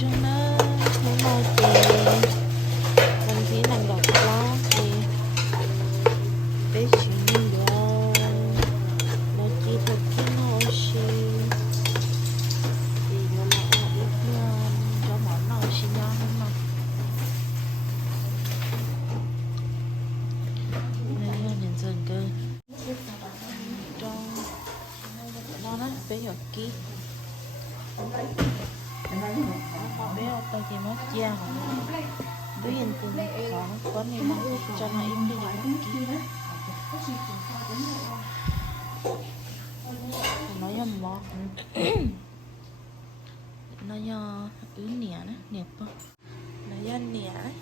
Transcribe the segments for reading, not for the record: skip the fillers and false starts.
trong đó muốn mò chè mình chỉ nằm đọc đó thì bé chuyện đó nó chỉ thật cái nó xì thì nó là ít luôn cho món nó xì nhau không mà nên là nhìn dần cơ trong nó bé nhỏ kia bé tao chỉ mất da bé yên cùng có này nó cho nó im đi những kia nó nhầm mỏ nó do ứ nẻ đó nẹp không nó do nẻ đấy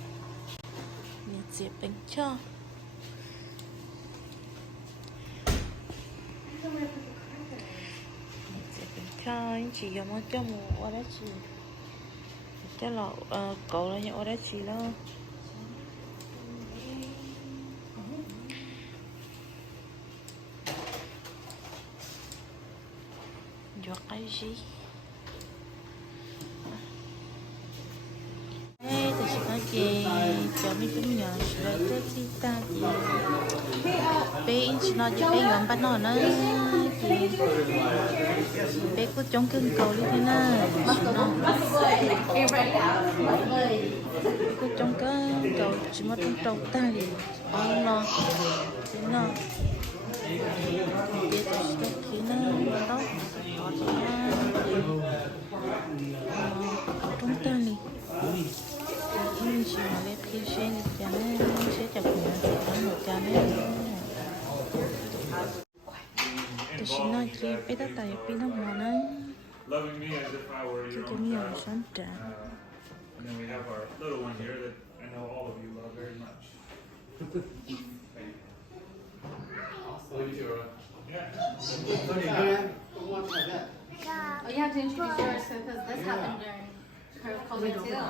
nẹp dẹp bánh cho anh chị giờ mới cho một ở đó chị cho là cậu là ở đó chị đó giọt cái gì ê tôi chỉ nói chị cho mấy cũng nhỏ rồi tôi chỉ ta chị bé chỉ nói cho bé nhóm bắt nó chị bé cứ chống cưng cầu đi thế nào cứ chống cưng cầu chỉ mất trong trâu ta thì ông nó thế nào bé tôi sẽ khí nó đó trong ta đi em chỉ mà bé kia xe đi cho nên sẽ chụp một cho nên tôi xin nói chị bé ta tại bé nó mòn ấy cho nhiều sáng trả And then we have our little one here that I know all of you love very much. Oh, you have to introduce yours because this happened during her COVID too.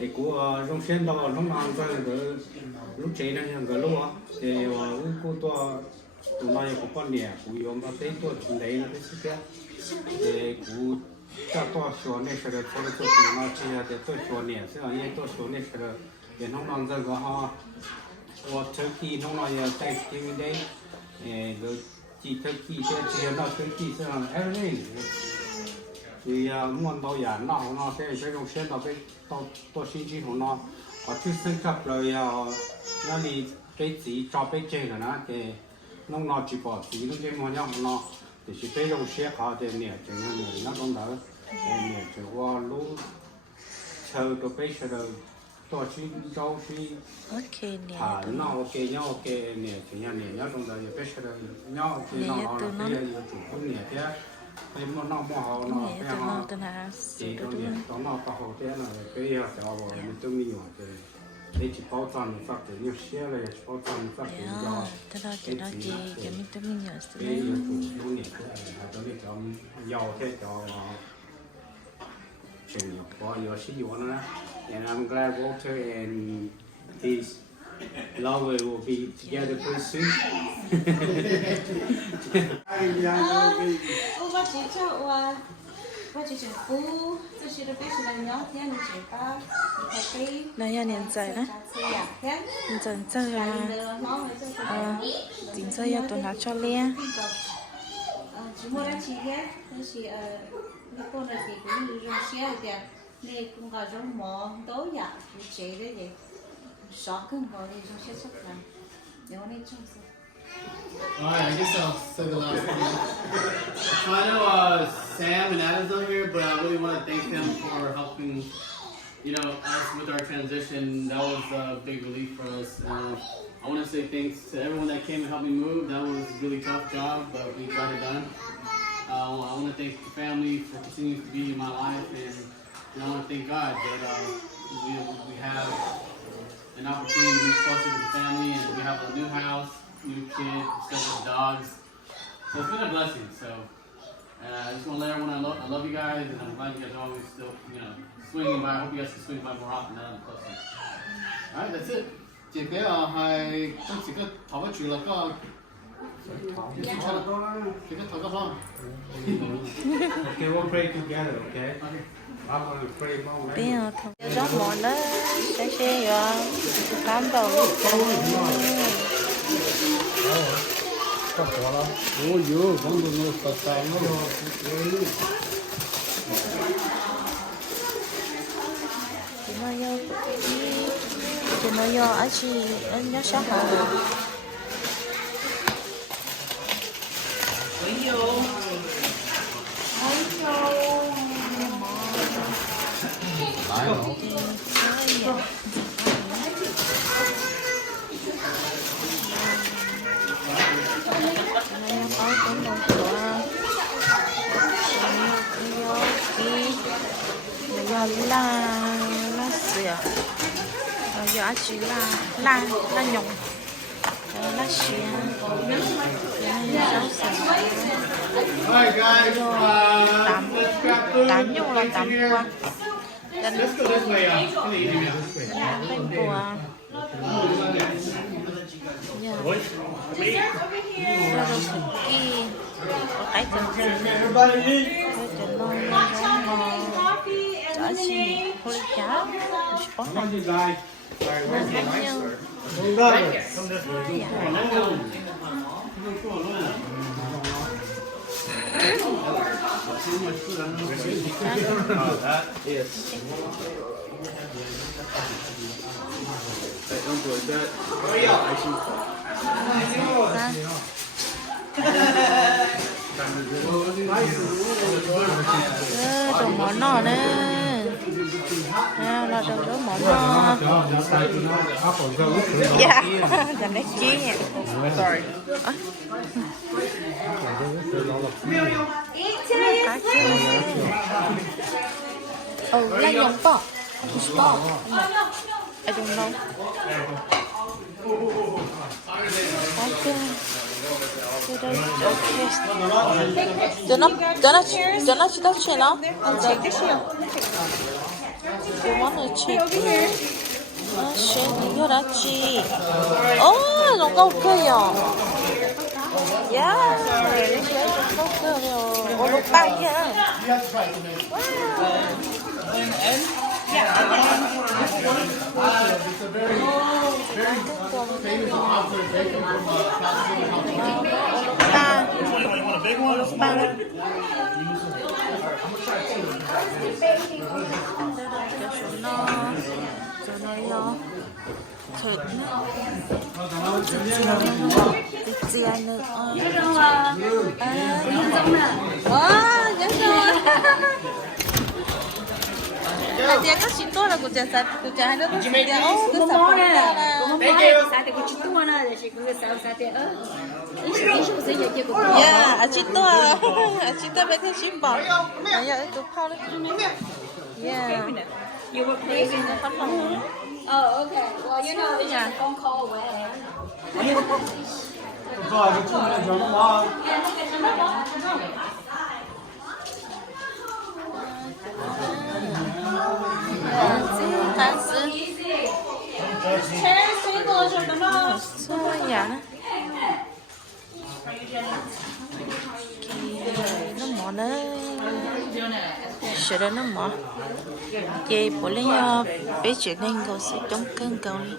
Thì của trong sen đó nó làm ra cái lúc chế này cái lúc á thì cô tụi nó có con nè của yếm vào tới tuổi đấy là cái sự thì của cha to số này sẽ được cho tụi nó chỉ là để tôi số nè sẽ là như tôi số này sẽ được để nó làm ra cái họ và trước khi nó nói tại cái đấy rồi chỉ trước khi sẽ chỉ là trước khi sẽ là everything thì muốn đâu giả nó sẽ trong sen đó cái tôi xin chỉ của nó có chút sinh cấp rồi nó đi cái gì cho cái chơi rồi nó thì nó chỉ bỏ gì nó cái món nhau nó thì chỉ cái trong xe họ thì nè chừng nó cũng đỡ nè chừng qua lú chờ tôi bây giờ tôi chỉ đâu chỉ ok nè nó ok nhau ok nè chừng nè nhau trong đời bây giờ nhau thì nó cái chủ cũng nè thế cái món nó họ nó cái họ thì nó có hậu thế là cái giờ cho mình tôi mình rồi để chỉ bảo toàn phát triển nhiều xe là chỉ bảo toàn phát triển do thế đó chị nói chị cho mình tụi mình nhớ sự cái chủ nông nghiệp cho nên cho giàu thế cho chừng có nhiều sử dụng nữa and I'm glad Walter and his lover will be together pretty soon. Ông chị cho bà chị phú tôi chỉ được biết là nhỏ thế nên chị ta thấy này là niệm giải đó niệm giải chơi là tính chơi là tuần nào cho lia chỉ mua ra chị hết tôi chỉ cái con này thì cũng rong xe thì này cũng có rong mò tối dạ chị đấy vậy sợ cưng vào đi rong xe sắp làm nếu nên trong xe. Alright, I guess I'll say the last thing. So I know Sam and Adam's not here, but I really want to thank them for helping, us with our transition. That was a big relief for us. I want to say thanks to everyone that came and helped me move. That was a really tough job, but we got it done. I want to thank the family for continuing to be in my life, and I want to thank God that we have an opportunity to move closer to the family, and we have a new house. New kid, stuff with dogs. So it's been a blessing. So I just want to let everyone know I love you guys, and I'm glad you guys are always still, swinging by. I hope you guys can swing by more often now that I'm closer. Alright, that's it. 这个还这几个头发除了个 Kita talk about. Okay, we'll pray together, okay? I'm gonna pray more. Bây giờ thằng gió mỏ nó xe rồi tám đầu 오유, 방금 넣었다. thì nó do ở chị nó sẽ hở la sữa giờ chỉ la nhung la sữa Alright, guys. Let's grab food. tám nhung là tám qua Let's go this way. In the evening now. bên qua là đồ sủi kỳ có cái chân Everybody eat. Chả gì hồi cháo có Come on, you guys. Sorry, where's the khác mic, nhau sir? Come this way. That is. Uncle, is that icing? đồ món nọ nè là đồ món nọ dạ chẳng lấy kia nhỉ sorry là nhông bò I don't know okay Don't let you touch it, no? I'll take the shield. You want to check? Ah, shit, you're that cheap. Oh, don't go kill. Yeah, don't go kill. Oh, look back here. You want a big one? Dia kan situ lah kucing ada tu dia oh tu siapa ya situ berarti siapa ya itu kau ya You were praising the Oh, okay. Well, you know, it's just a phone call away. nó mỏ nó sữa nó mỏ chị bố lấy bé chuyện nên cô sẽ chống cơn cầu đi